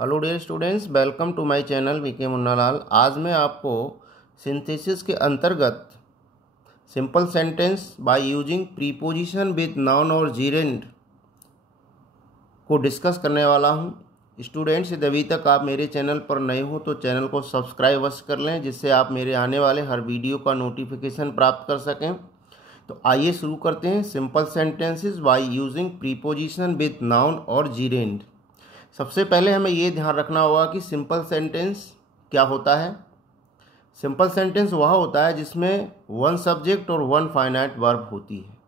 Hello dear students, welcome to my channel VK Munnalal. आज मैं आपको सिंथेसिस के अंतर्गत simple sentence by using preposition with noun और जीरेंड को डिस्कस करने वाला हूं। स्टूडेंट्स, यदि अभी तक आप मेरे चैनल पर नए हो तो चैनल को सब्सक्राइब अवश्य कर लें, जिससे आप मेरे आने वाले हर वीडियो का नोटिफिकेशन प्राप्त कर सकें। तो आइए शुरू करते हैं। Simple sentences bye using preposition with noun और जीरेंड। सबसे पहले हमें ये ध्यान रखना होगा कि सिंपल सेंटेंस क्या होता है। सिंपल सेंटेंस वह होता है जिसमें वन सब्जेक्ट और वन फाइनाइट वर्ब होती है।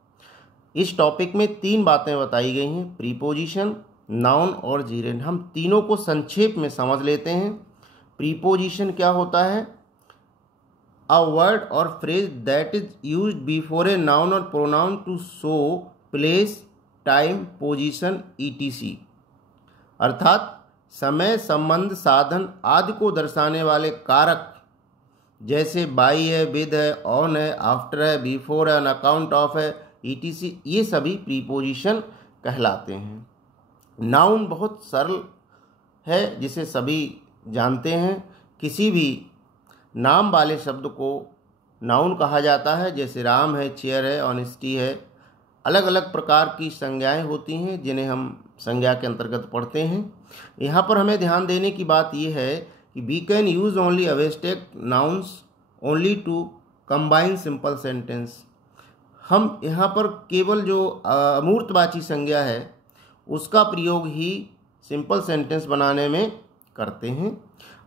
इस टॉपिक में तीन बातें बताई गई हैं, प्रीपोजिशन, नाउन और जीरेंड। हम तीनों को संक्षेप में समझ लेते हैं। प्रीपोजिशन क्या होता है? अ वर्ड और phrase that is used before a noun और pronoun to show place, time, position etc, अर्थात समय, संबंध, साधन आदि को दर्शाने वाले कारक जैसे बाई है, विद है, ऑन है, आफ्टर है, बिफोर है, ऑन अकाउंट ऑफ है etc, ये सभी प्रीपोजिशन कहलाते हैं। नाउन बहुत सरल है, जिसे सभी जानते हैं। किसी भी नाम वाले शब्द को नाउन कहा जाता है, जैसे राम है, चेयर है, ऑनेस्टी है। अलग अलग प्रकार की संज्ञाएं होती हैं जिन्हें हम संज्ञा के अंतर्गत पढ़ते हैं। यहाँ पर हमें ध्यान देने की बात यह है कि we can use only abstract nouns only to combine simple sentence. हम यहाँ पर केवल जो अमूर्तवाची संज्ञा है उसका प्रयोग ही सिंपल सेंटेंस बनाने में करते हैं।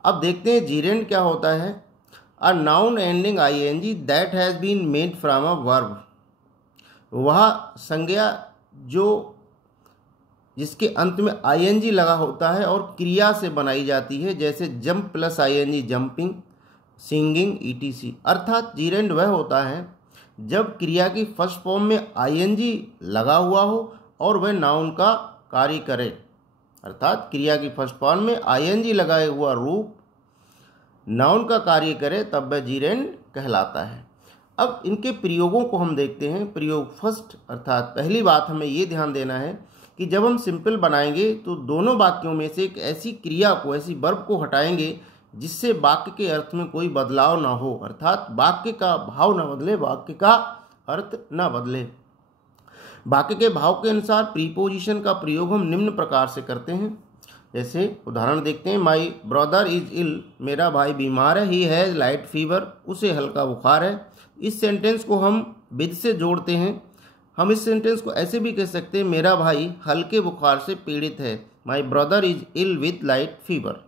अब देखते हैं जीरेंड क्या होता है। A noun ending ing that has been made from a verb. वह संज्ञा जिसके अंत में ing लगा होता है और क्रिया से बनाई जाती है, जैसे jump plus ing jumping, singing etc। अर्थात जीरेंड वह होता है जब क्रिया की फर्स्ट फॉर्म में ing लगा हुआ हो और वह नाउन का कार्य करे। अर्थात क्रिया की फर्स्ट फॉर्म में ing लगाए हुआ रूप नाउन का कार्य करे, तब वह जीरेंड कहलाता है। अब इनके प्रयोगों को हम देखते हैं। प्रयोग फर्स्ट, अर्थात पहली बात हमें ये ध्यान देना है कि जब हम सिंपल बनाएंगे तो दोनों वाक्यों में से एक ऐसी क्रिया को, ऐसी वर्ब को हटाएंगे जिससे वाक्य के अर्थ में कोई बदलाव ना हो, अर्थात वाक्य का भाव न बदले, वाक्य का अर्थ न बदले। वाक्य के भाव के अनुसार प्रीपोजिशन का प्रयोग हम निम्न प्रकार से करते हैं। जैसे उदाहरण देखते हैं, माई ब्रदर इज इल, मेरा भाई बीमार है। ही हैज़ लाइट फीवर, उसे हल्का बुखार है। इस सेंटेंस को हम विद से जोड़ते हैं। हम इस सेंटेंस को ऐसे भी कह सकते हैं, मेरा भाई हल्के बुखार से पीड़ित है। My brother is ill with light fever.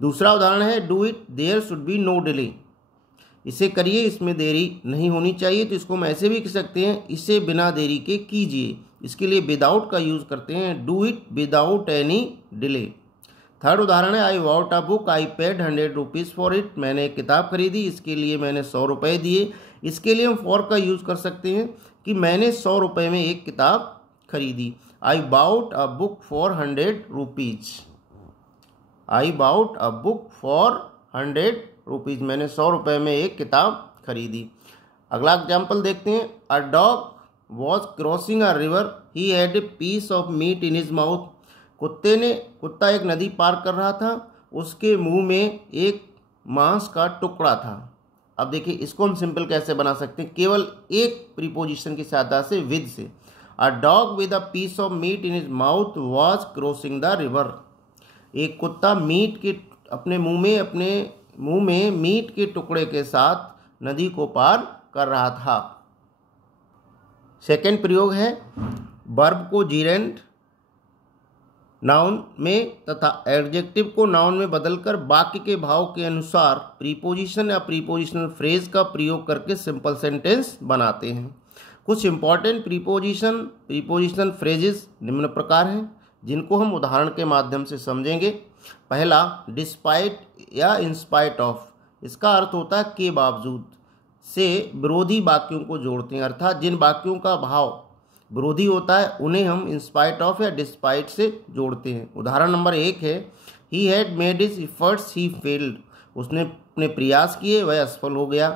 दूसरा उदाहरण है, do it there should be no delay. इसे करिए, इसमें देरी नहीं होनी चाहिए। तो इसको हम ऐसे भी कह सकते हैं, इसे बिना देरी के कीजिए। इसके लिए विदाउट का यूज करते हैं, do it without any delay. Third उदाहरण है, I bought a book, I paid 100 rupees for it. मैंने एक किताब खरीदी, इसके लिए मैंने 100 रुपये दिए। इसके लिए हम फॉर का यूज कर सकते हैं कि मैंने 100 रुपये में एक किताब खरीदी। I bought a book for 100 rupees. I bought a book for 100 rupees, मैंने 100 रुपये में एक किताब खरीदी। अगला एग्जाम्पल देखते हैं, a dog was crossing a river, he had a piece of meat in his mouth. कुत्ता एक नदी पार कर रहा था, उसके मुंह में एक मांस का टुकड़ा था। अब देखिए, इसको हम सिंपल कैसे बना सकते हैं, केवल एक प्रीपोजिशन की सहायता से, विद से। A dog with a piece of meat in his mouth was crossing the river. एक कुत्ता अपने मुंह में मीट के टुकड़े के साथ नदी को पार कर रहा था। सेकेंड प्रयोग है, वर्ब को जीरेंड नाउन में तथा एडजेक्टिव को नाउन में बदलकर वाक्य के भाव के अनुसार प्रीपोजिशन या प्रीपोजिशनल फ्रेज का प्रयोग करके सिंपल सेंटेंस बनाते हैं। कुछ इंपॉर्टेंट प्रीपोजिशनल फ्रेजेस निम्न प्रकार हैं, जिनको हम उदाहरण के माध्यम से समझेंगे। पहला, डिस्पाइट या इंस्पाइट ऑफ। इसका अर्थ होता है के बावजूद से विरोधी वाक्यों को जोड़ते हैं, अर्थात जिन वाक्यों का भाव विरोधी होता है उन्हें हम इंस्पाइट ऑफ या डिस्पाइट से जोड़ते हैं। उदाहरण नंबर 1 है, he had made his efforts, he failed. उसने अपने प्रयास किए, वह असफल हो गया।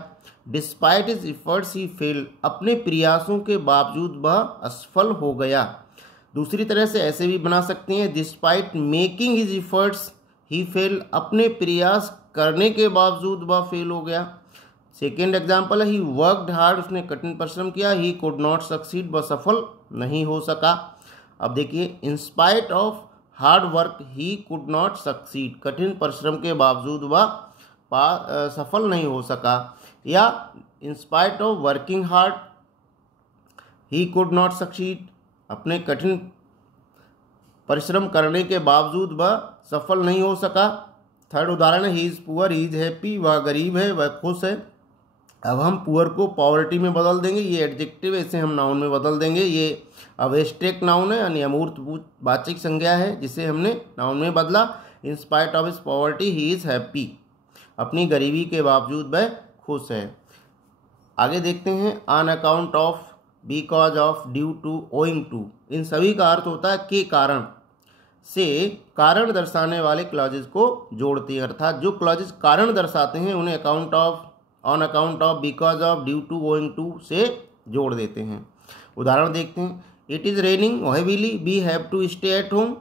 Despite his efforts he failed, अपने प्रयासों के बावजूद वह असफल हो गया। दूसरी तरह से ऐसे भी बना सकते हैं, डिस्पाइट मेकिंग हिज एफर्ट्स ही फेल, अपने प्रयास करने के बावजूद वह फेल हो गया। सेकेंड एग्जाम्पल है, ही वर्कड हार्ड, उसने कठिन परिश्रम किया, ही कुड नॉट सक्सीड, वह सफल नहीं हो सका। अब देखिए, in spite of hard work he could not succeed, कठिन परिश्रम के बावजूद वह सफल नहीं हो सका। या in spite of working hard he could not succeed, अपने कठिन परिश्रम करने के बावजूद वह सफल नहीं हो सका। थर्ड उदाहरण है, he is poor he is happy, वह गरीब है वह खुश है। अब हम पुअर को पॉवर्टी में बदल देंगे, ये एडजेक्टिव है, इसे हम नाउन में बदल देंगे। ये अब एब्स्ट्रैक्ट नाउन है यानी अमूर्त वाचिक संज्ञा है जिसे हमने नाउन में बदला। In spite of his poverty he is happy, अपनी गरीबी के बावजूद वह खुश है। आगे देखते हैं, on account of, because of, due to, owing to, इन सभी का अर्थ होता है के कारण से कारण दर्शाने वाले क्लॉजेज को जोड़ते हैं, अर्थात जो क्लॉजेज कारण दर्शाते हैं उन्हें account of, on account of, because of, due to, owing to से जोड़ देते हैं। उदाहरण देखते हैं, it is raining heavily, we have to stay at home,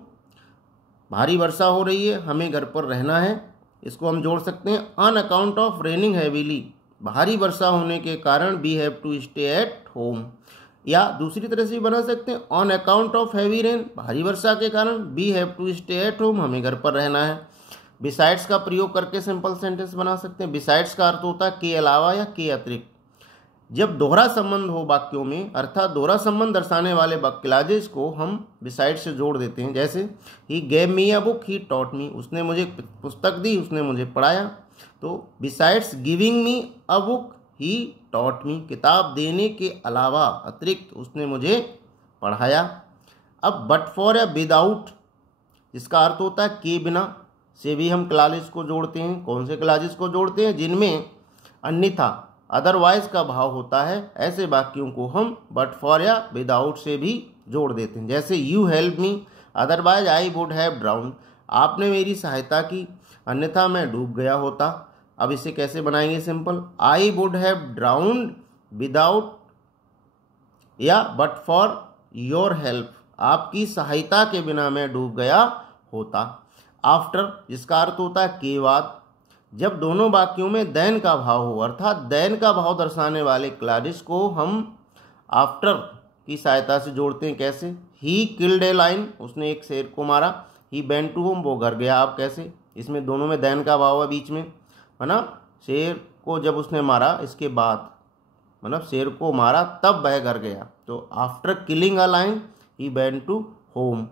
भारी वर्षा हो रही है हमें घर पर रहना है। इसको हम जोड़ सकते हैं, on account of raining heavily, भारी वर्षा होने के कारण we have to stay at home. या दूसरी तरह से भी बना सकते हैं, on account of heavy rain, भारी वर्षा के कारण we have to stay at home, हमें घर पर रहना है। बिसाइड्स का प्रयोग करके सिंपल सेंटेंस बना सकते हैं। बिसाइड्स का अर्थ होता है के अलावा या के अतिरिक्त। जब दोहरा संबंध हो वाक्यों में, अर्थात दोहरा संबंध दर्शाने वाले क्लॉजेज को हम बिसाइड्स से जोड़ देते हैं। जैसे he gave me a book he taught me, उसने मुझे पुस्तक दी उसने मुझे पढ़ाया। तो besides giving me a book he taught me, किताब देने के अलावा अतिरिक्त उसने मुझे पढ़ाया। अब बट फॉर या विदाउट, जिसका अर्थ होता है के बिना, से भी हम क्लॉजेज को जोड़ते हैं। कौन से क्लॉजेज को जोड़ते हैं? जिनमें अन्यथा, अदरवाइज का भाव होता है, ऐसे वाक्यों को हम बट फॉर या विदाउट से भी जोड़ देते हैं। जैसे you help me otherwise I would have ड्राउन्ड, आपने मेरी सहायता की अन्यथा मैं डूब गया होता। अब इसे कैसे बनाएंगे simple, I would have ड्राउन्ड without या बट फॉर योर हेल्प, आपकी सहायता के बिना मैं डूब गया होता। आफ्टर, जिसका अर्थ होता है के बाद, जब दोनों वाक्यों में देन का भाव हो, अर्थात देन का भाव दर्शाने वाले क्लॉजेज को हम आफ्टर की सहायता से जोड़ते हैं। कैसे, ही किल्ड ए लायन, उसने एक शेर को मारा। ही वेंट टू होम, वो घर गया। अब कैसे, इसमें दोनों में देन का भाव है बीच में, है ना। शेर को जब उसने मारा इसके बाद, मतलब शेर को मारा तब वह घर गया। तो after killing a lion he went to home,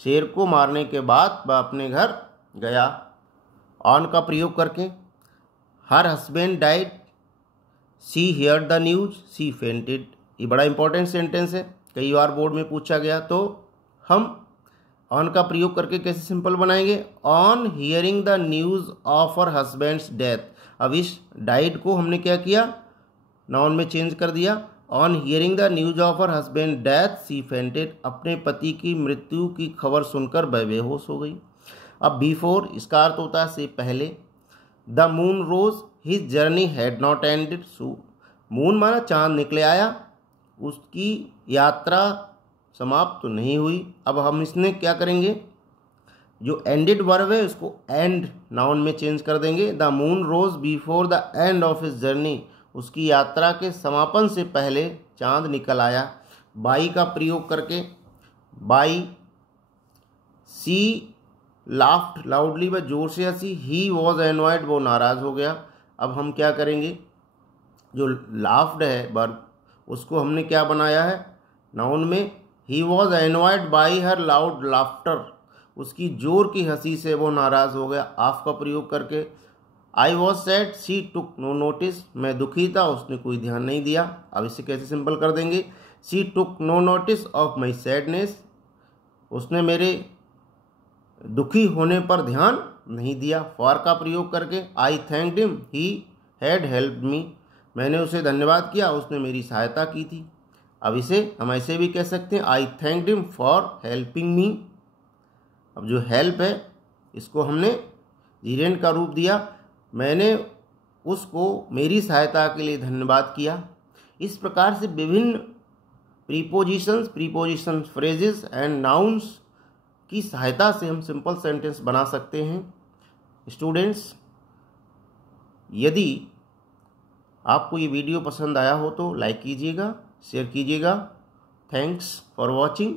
शेर को मारने के बाद वह अपने घर गया। ऑन का प्रयोग करके, her husband died, she hear the news, she fainted, ये बड़ा इंपॉर्टेंट सेंटेंस है, कई बार बोर्ड में पूछा गया। तो हम ऑन का प्रयोग करके कैसे सिंपल बनाएंगे, on hearing the news of her husband's death. अब इस डाइड को हमने क्या किया, नाउन में चेंज कर दिया। On hearing the news of her husband death she fainted, अपने पति की मृत्यु की खबर सुनकर वह बेहोश हो गई। अब बिफोर, इसका अर्थ होता है से पहले। The moon rose his journey had not ended, moon माना चांद निकले आया, उसकी यात्रा समाप्त तो नहीं हुई। अब हम इसने क्या करेंगे, जो एंडेड वर्ब है उसको एंड नाउन में चेंज कर देंगे। The moon rose before the end of his journey, उसकी यात्रा के समापन से पहले चांद निकल आया। बाई का प्रयोग करके, बाई, सी लाफ्ड लाउडली, वह जोर से हंसी। ही वॉज एनॉयड, वो नाराज़ हो गया। अब हम क्या करेंगे, जो लाफ्ड है वर्ब उसको हमने क्या बनाया है नाउन में, he was annoyed by her loud laughter, उसकी जोर की हंसी से वो नाराज़ हो गया। ऑफ का प्रयोग करके, I was sad, she took no notice, मैं दुखी था उसने कोई ध्यान नहीं दिया। अब इसे कैसे सिंपल कर देंगे, she took no notice of my sadness, उसने मेरे दुखी होने पर ध्यान नहीं दिया। फॉर का प्रयोग करके, I thanked him he had helped me, मैंने उसे धन्यवाद किया उसने मेरी सहायता की थी। अब इसे हम ऐसे भी कह सकते हैं, I thanked him for helping me. अब जो हेल्प है इसको हमने जीरेंड का रूप दिया, मैंने उसको मेरी सहायता के लिए धन्यवाद किया। इस प्रकार से विभिन्न prepositions, preposition phrases and nouns की सहायता से हम सिंपल सेंटेंस बना सकते हैं। स्टूडेंट्स, यदि आपको ये वीडियो पसंद आया हो तो लाइक कीजिएगा, शेयर कीजिएगा। Thanks for watching.